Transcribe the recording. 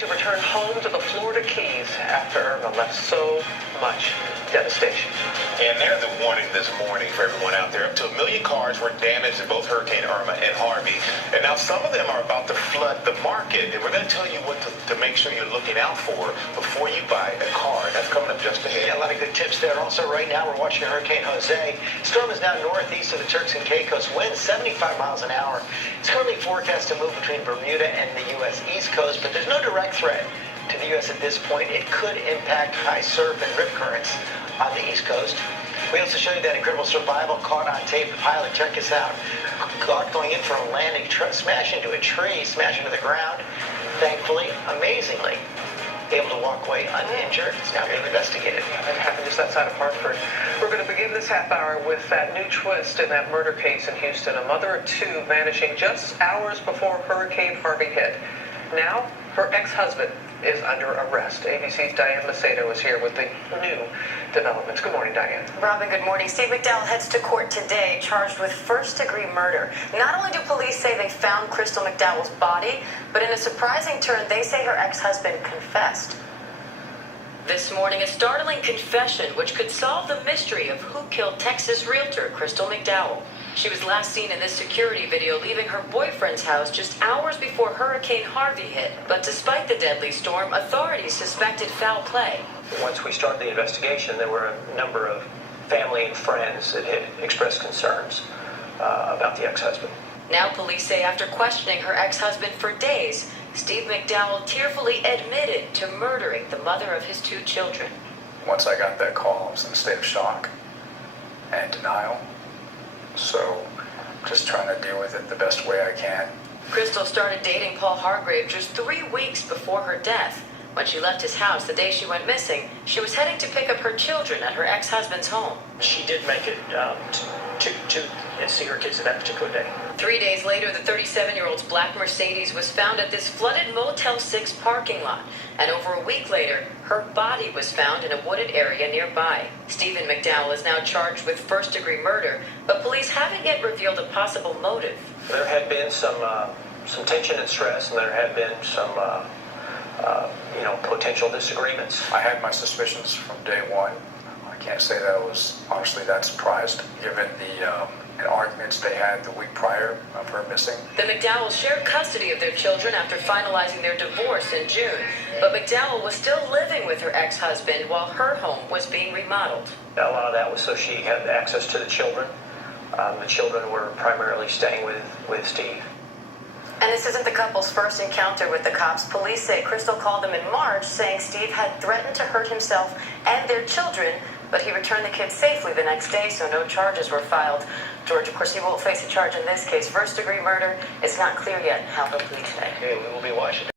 To return home to the Florida Keys after Irma left so much devastation. And there's a warning this morning for everyone out there. Up to 1 million cars were damaged in both Hurricane Irma and Harvey. And now some of them are about to flood the market. And we're going to tell you what to make sure you're looking out for before you buy a car. That's coming up just ahead. Yeah, a lot of good tips there. Also, right now, we're watching Hurricane Jose. Storm is now northeast of the Turks and Caicos. Winds 75 miles an hour. It's currently forecast to move between Bermuda and the U.S. East Coast, but there's no direct threat to the U.S. at this point. It could impact high surf and rip currents on the East Coast. We also show you that incredible survival caught on tape. The pilot, check us out, caught going in for a landing, smash into a tree, smash into the ground. Thankfully, amazingly, able to walk away uninjured. It's now being investigated. That happened just outside of Hartford. We're going to begin this half hour with that new twist in that murder case in Houston. A mother of two vanishing just hours before Hurricane Harvey hit. Now, her ex-husband is under arrest. ABC's Diane Macedo is here with the new developments. Good morning, Diane. Robin, good morning. Steve McDowell heads to court today, charged with first-degree murder. Not only do police say they found Crystal McDowell's body, but in a surprising turn, they say her ex-husband confessed. This morning, a startling confession which could solve the mystery of who killed Texas realtor Crystal McDowell. She was last seen in this security video leaving her boyfriend's house just hours before Hurricane Harvey hit. But despite the deadly storm, authorities suspected foul play. Once we started the investigation, there were a number of family and friends that had expressed concerns about the ex-husband. Now police say after questioning her ex-husband for days, Steve McDowell tearfully admitted to murdering the mother of his two children. Once I got that call, I was in a state of shock and denial. So just trying to deal with it the best way I can. Crystal started dating Paul Hargrave just 3 weeks before her death. When she left his house the day she went missing, she was heading to pick up her children at her ex-husband's home. She did make it to see her kids that particular day. 3 days later, the 37-year-old's black Mercedes was found at this flooded Motel 6 parking lot. And over a week later, her body was found in a wooded area nearby. Stephen McDowell is now charged with first-degree murder, but police haven't yet revealed a possible motive. There had been some tension and stress, and there had been some potential disagreements. I had my suspicions from day one. I can't say that I was honestly that surprised, given the arguments they had the week prior of her missing. The McDowells shared custody of their children after finalizing their divorce in June, but McDowell was still living with her ex-husband while her home was being remodeled. A lot of that was so she had access to the children. The children were primarily staying with Steve. And this isn't the couple's first encounter with the cops. Police say Crystal called them in March, saying Steve had threatened to hurt himself and their children, but he returned the kids safely the next day, so no charges were filed. George, of course, he won't face a charge in this case. First-degree murder. It's not clear yet how he'll plead today. Okay, we will be watching.